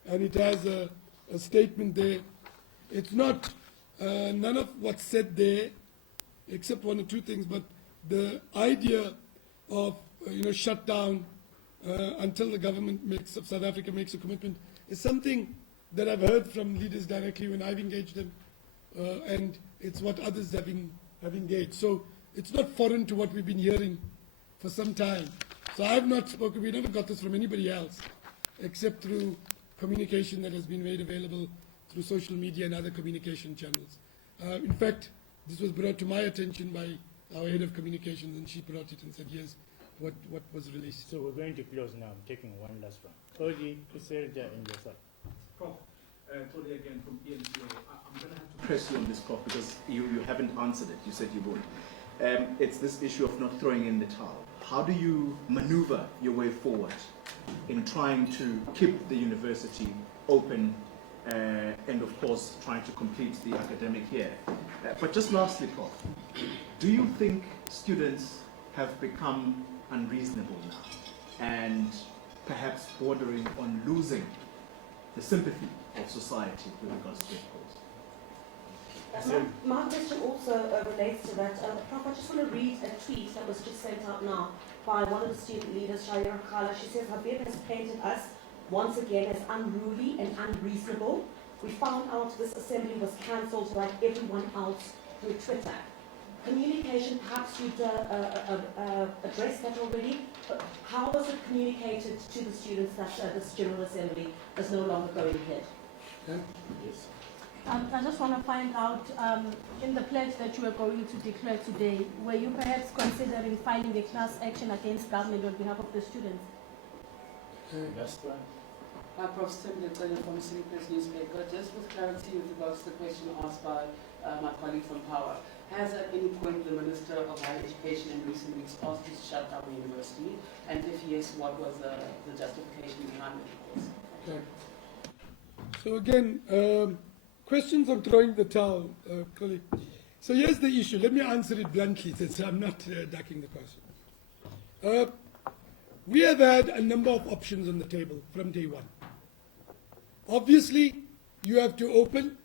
and it has a statement there. It's not, none of what's said there, except one or two things, but the idea of, shut down until the government of South Africa makes a commitment is something that I've heard from leaders directly when I've engaged them, and it's what others have engaged. So it's not foreign to what we've been hearing for some time. So I've not spoken, we never got this from anybody else, except through communication that has been made available through social media and other communication channels. In fact, this was brought to my attention by our head of communications, and she brought it and said, here's what was released. So we're going to close now. I'm taking one last round. Oji, Kuselja, and yourself. Prof, Tony again from eNCA. I'm going to have to press you on this, Prof, because you haven't answered it. You said you would. It's this issue of not throwing in the towel. How do you maneuver your way forward in trying to keep the university open and, of course, trying to complete the academic year? But just lastly, Prof, do you think students have become unreasonable now and perhaps bordering on losing the sympathy of society with regards to their cause? My question also relates to that. Prof, I just want to read a tweet that was just sent out now by one of the student leaders, Shaira Khala. She says, Habib has painted us once again as unruly and unreasonable. We found out this assembly was cancelled like everyone else through Twitter. Communication, perhaps you'd addressed that already. How was it communicated to the students that this General Assembly is no longer going ahead? Yes. I just want to find out, in the pledge that you are going to declare today, were you perhaps considering filing a class action against government on behalf of the students? Last one. Prof. Simba from City Press newspaper. Just with clarity with regards to the question asked by my colleague from Power. Has at any point the Minister of Higher Education in recent weeks asked you to shut down the university? And if yes, what was the justification behind it, of course? Okay. So again, questions on throwing the towel, colleague. So here's the issue. Let me answer it bluntly, since I'm not ducking the question. We have had a number of options on the table from day one. Obviously, you have to open,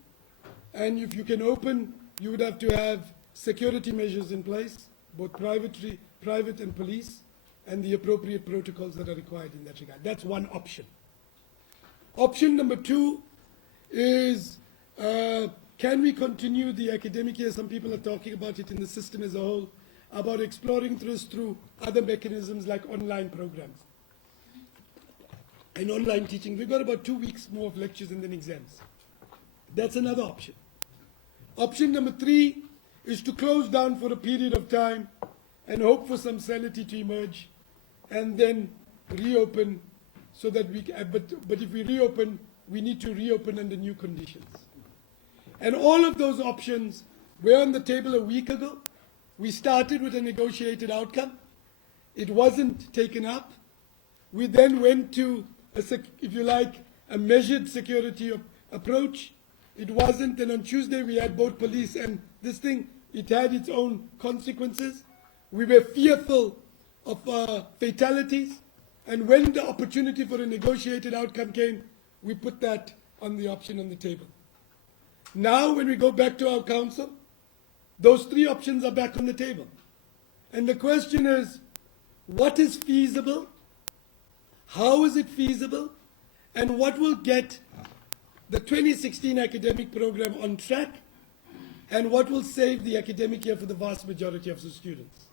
and if you can open, you would have to have security measures in place, both private and police, and the appropriate protocols that are required in that regard. That's one option. Option number two is, can we continue the academic year? Some people are talking about it in the system as a whole, about exploring this through other mechanisms like online programs and online teaching. We've got about 2 weeks more of lectures and then exams. That's another option. Option number three is to close down for a period of time and hope for some sanity to emerge and then reopen so that we can, but if we reopen, we need to reopen under new conditions. And all of those options were on the table a week ago. We started with a negotiated outcome. It wasn't taken up. We then went to, if you like, a measured security approach. It wasn't, and on Tuesday we had both police and this thing, it had its own consequences. We were fearful of fatalities, and when the opportunity for a negotiated outcome came, we put that on the option on the table. Now when we go back to our council, those three options are back on the table. And the question is, what is feasible? How is it feasible? And what will get the 2016 academic program on track? And what will save the academic year for the vast majority of the students?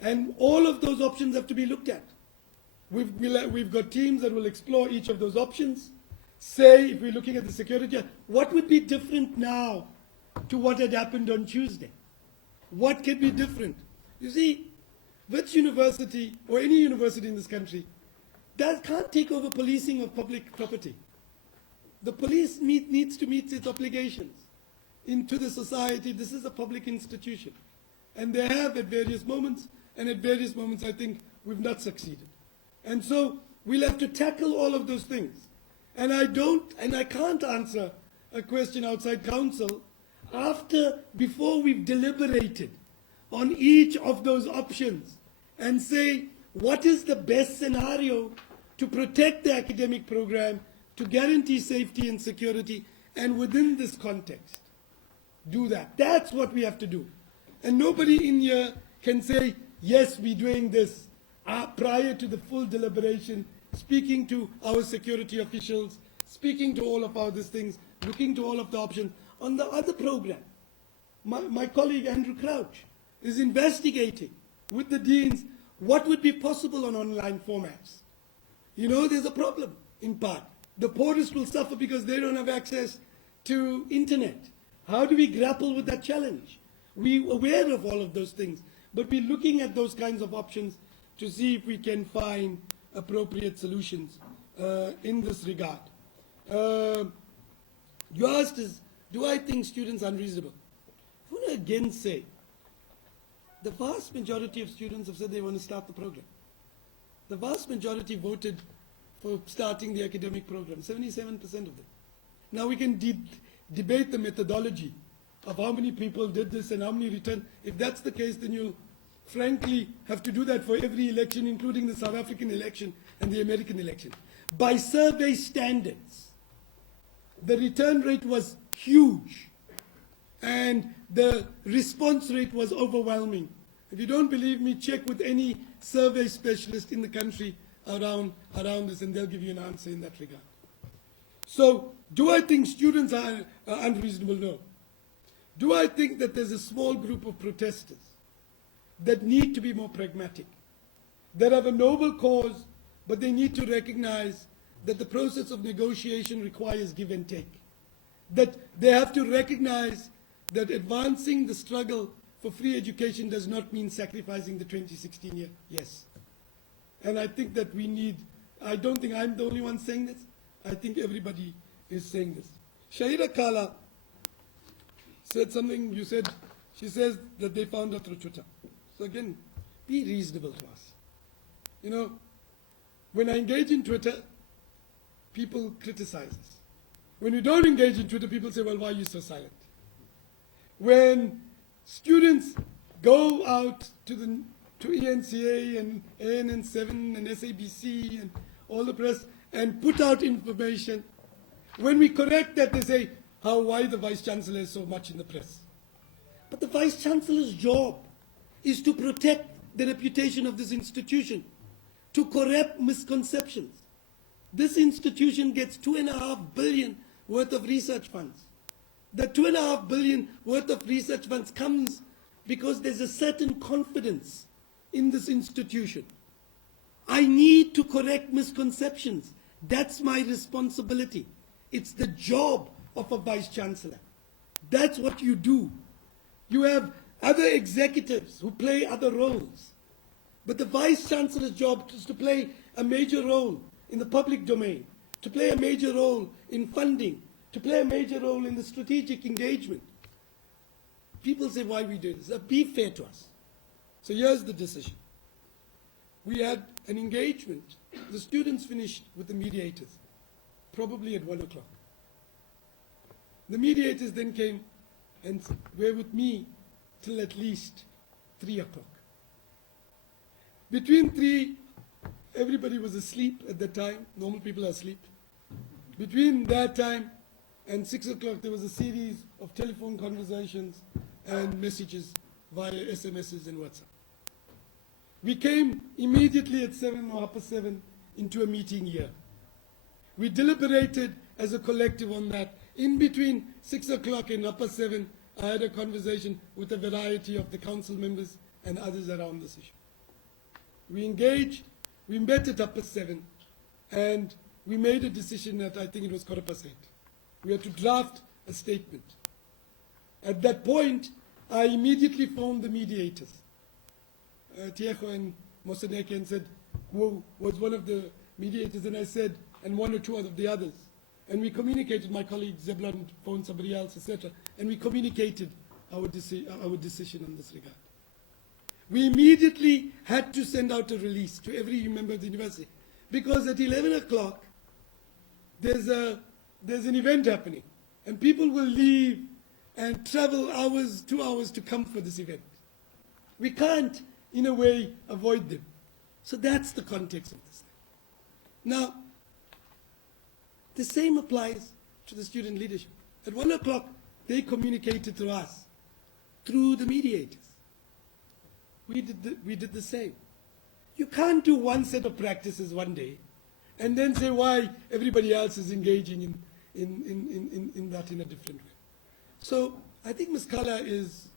And all of those options have to be looked at. We've got teams that will explore each of those options. Say, if we're looking at the security, what would be different now to what had happened on Tuesday? What can be different? You see, Wits University, or any university in this country, can't take over policing of public property. The police needs to meet its obligations. into the society. This is a public institution. And they have at various moments, and at various moments I think we've not succeeded. And so we'll have to tackle all of those things. And I can't answer a question outside council before we've deliberated on each of those options and say, what is the best scenario to protect the academic program, to guarantee safety and security, and within this context, do that. That's what we have to do. And nobody in here can say, yes, we're doing this prior to the full deliberation, speaking to our security officials, speaking to all of these things, looking to all of the options. On the other program, my colleague Andrew Crouch is investigating with the deans what would be possible on online formats. You know, there's a problem in part. The poorest will suffer because they don't have access to internet. How do we grapple with that challenge? We're aware of all of those things, but we're looking at those kinds of options to see if we can find appropriate solutions in this regard. You asked us, do I think students are unreasonable? I want to again say, the vast majority of students have said they want to start the program. The vast majority voted for starting the academic program, 77% of them. Now we can debate the methodology of how many people did this and how many returned. If that's the case, then you'll frankly have to do that for every election, including the South African election and the American election. By survey standards, the return rate was huge and the response rate was overwhelming. If you don't believe me, check with any survey specialist in the country around this, and they'll give you an answer in that regard. So, do I think students are unreasonable? No. Do I think that there's a small group of protesters that need to be more pragmatic, that have a noble cause, but they need to recognize that the process of negotiation requires give and take, that they have to recognize that advancing the struggle for free education does not mean sacrificing the 2016 year? Yes. And I think that we need, I don't think I'm the only one saying this, I think everybody is saying this. Shahira Kala said something, she says that they found out through Twitter. So again, be reasonable to us. You know, when I engage in Twitter, people criticize us. When we don't engage in Twitter, people say, well, why are you so silent? When students go out to eNCA and ANN7 and SABC and all the press and put out information, when we correct that, they say, why the Vice-Chancellor is so much in the press. But the Vice-Chancellor's job is to protect the reputation of this institution, to correct misconceptions. This institution gets $2.5 billion worth of research funds. The $2.5 billion worth of research funds comes because there's a certain confidence in this institution. I need to correct misconceptions. That's my responsibility. It's the job of a Vice-Chancellor. That's what you do. You have other executives who play other roles. But the Vice-Chancellor's job is to play a major role in the public domain, to play a major role in funding, to play a major role in the strategic engagement. People say, why we do this? Be fair to us. So here's the decision. We had an engagement. The students finished with the mediators, probably at 1 o'clock. The mediators then came and were with me till at least 3 o'clock. Between 3, everybody was asleep at that time. Normal people are asleep. Between that time and 6 o'clock, there was a series of telephone conversations and messages via SMSs and WhatsApp. We came immediately at 7 or 7:30 into a meeting here. We deliberated as a collective on that. In between 6 o'clock and 7:30, I had a conversation with a variety of the council members and others around this issue. We engaged, we met at 7:30, and we made a decision at, I think it was 8:15. We had to draft a statement. At that point, I immediately phoned the mediators, Tiejo and Moseneke, and said, who was one of the mediators, and I said, and 1 or 2 of the others. And we communicated, my colleague Zeblan phoned somebody else, etc. and we communicated our decision on this regard. We immediately had to send out a release to every member of the university, because at 11 o'clock, there's an event happening, and people will leave and travel hours, 2 hours to come for this event. We can't, in a way, avoid them. So that's the context of this. Now, the same applies to the student leadership. At 1 o'clock, they communicated to us through the mediators. We did the same. You can't do one set of practices one day and then say why everybody else is engaging in that in a different way. So I think Ms. Kala is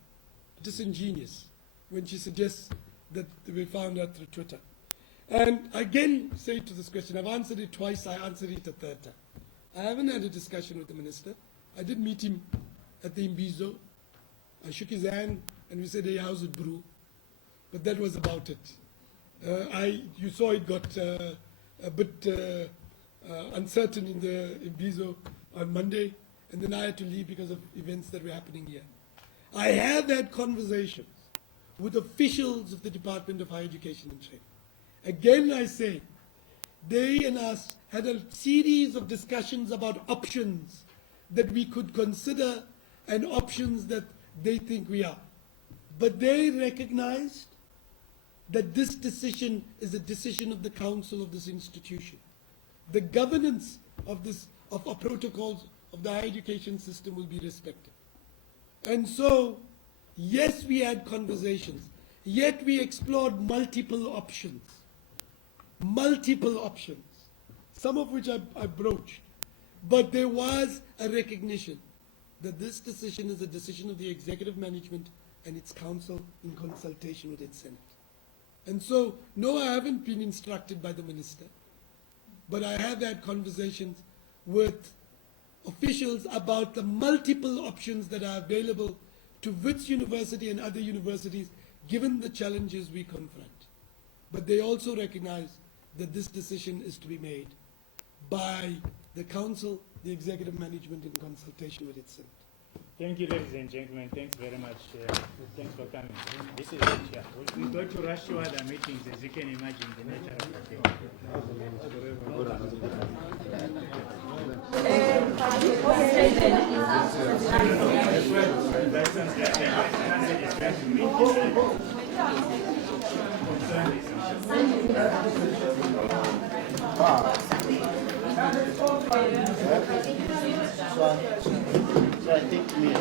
disingenuous when she suggests that we found out through Twitter. And again, say to this question, I've answered it twice, I answered it a third time. I haven't had a discussion with the minister. I did meet him at the Imbizo. I shook his hand and we said, hey, how's it, brew? But that was about it. You saw it got a bit uncertain in the Imbizo on Monday, and then I had to leave because of events that were happening here. I have had conversations with officials of the Department of Higher Education and Training. Again, I say, they and us had a series of discussions about options that we could consider and options that they think we are. But they recognized that this decision is a decision of the council of this institution. The governance of our protocols of the higher education system will be respected. And so, yes, we had conversations, yet we explored multiple options, some of which I broached. But there was a recognition that this decision is a decision of the executive management and its council in consultation with its Senate. And so, no, I haven't been instructed by the minister, but I have had conversations with officials about the multiple options that are available to Wits University and other universities, given the challenges we confront. But they also recognize that this decision is to be made by the council, the executive management in consultation with its Senate. Thank you, ladies and gentlemen. Thanks very much. Thanks for coming. This is it. Yeah. We're going to rush to other meetings, as you can imagine, the nature of the thing. I think we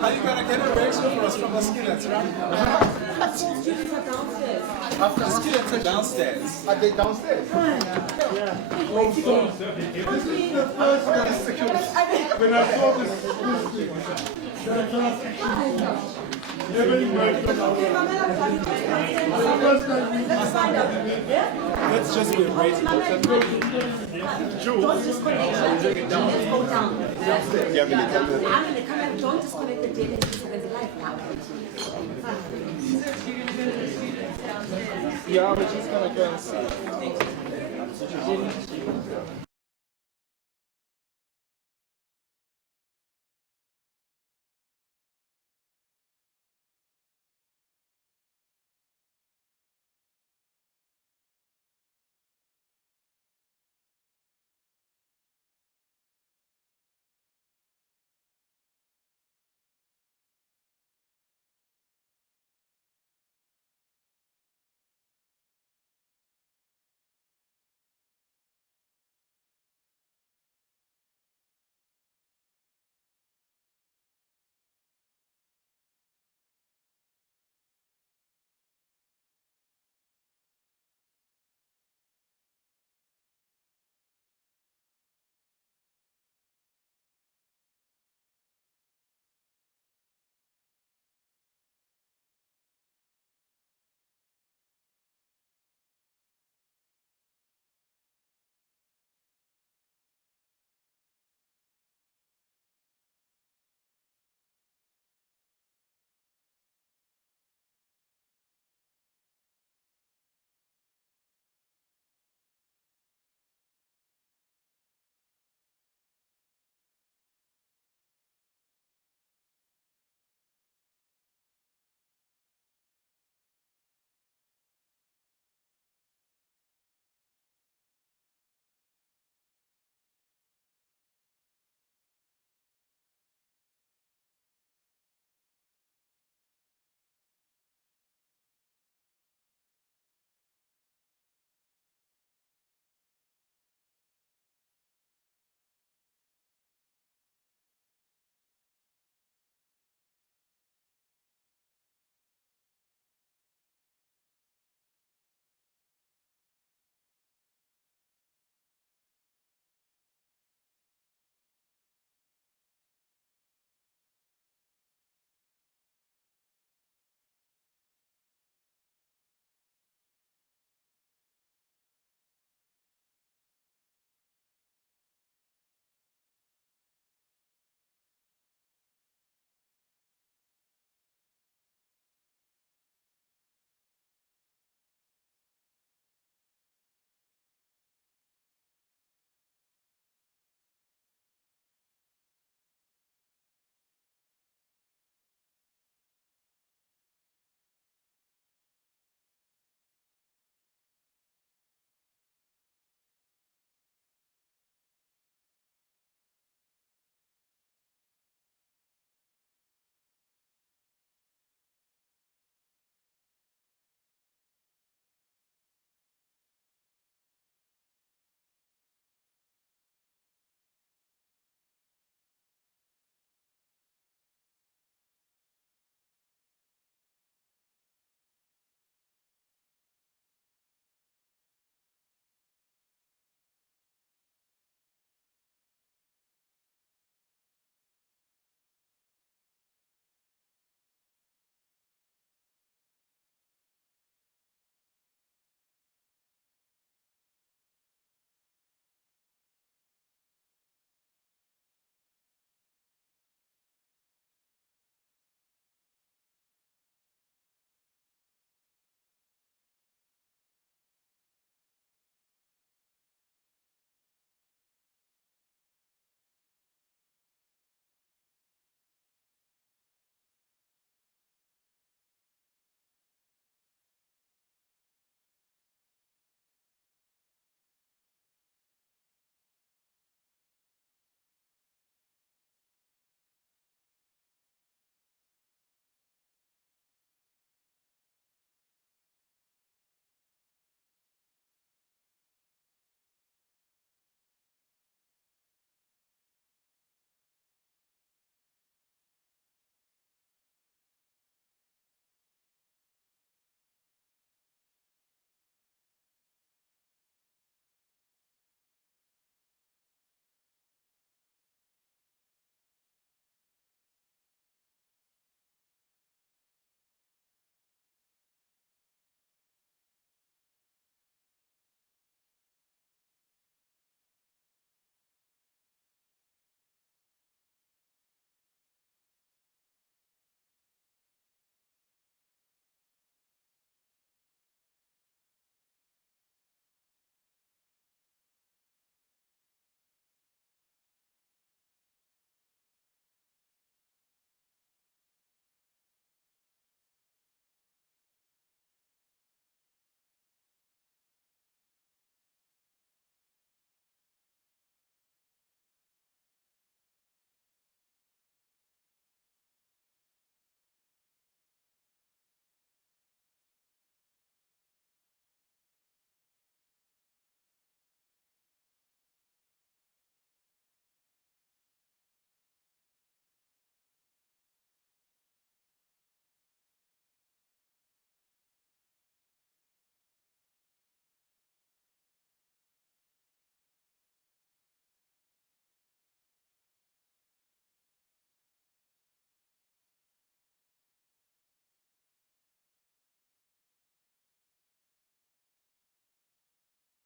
Are you gonna get a reaction for us from the skillets, right? After the skillets are downstairs. Are they downstairs? When I saw this let's just be raising. Don't disconnect it. Let's go down. I'm going to come and don't disconnect the data. It's live now. Yeah, but she's gonna go and see.